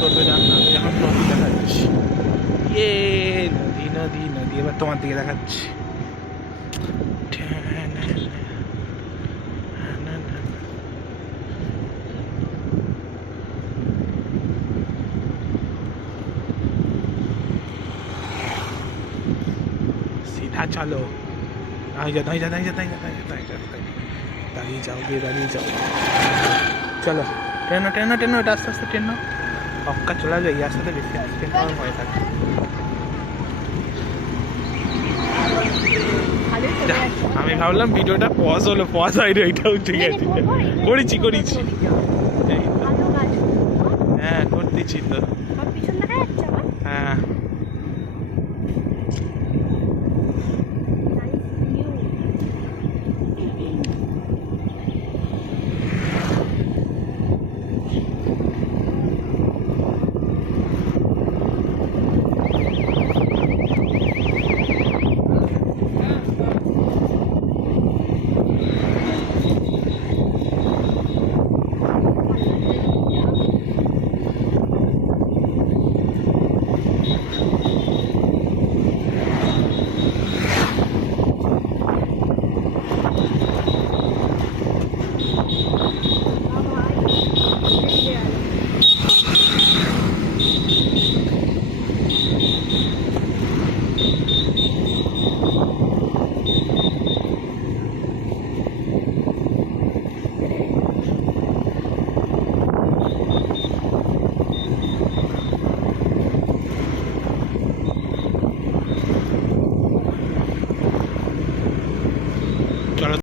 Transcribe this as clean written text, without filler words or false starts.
টোটো যান না, আমি এখন নদী দেখাচ্ছি। ইয়ে নদী নদী নদী, এবার তোমার দিকে দেখাচ্ছি। सीधा चलो, दाएं जा दाएं जा दाएं जा दाएं जा दाएं जा दाएं जा दाएं जाओगे दाएं जाओ। चलो ट्रेनो ट्रेनो ट्रेनो, এটা আস্তে আস্তে ট্রেন নাও, পক্কা চলে যায়। ইয়ার সাথে বেশি অ্যাক্সিডেন্ট হওয়ার ভয় থাকে। আমি ভাবলাম ভিডিওটা পজ হলো, পজ হয়নি, এটাও ঠিক আছে। করেছি করেছি, হ্যাঁ করতেছি তো। হ্যাঁ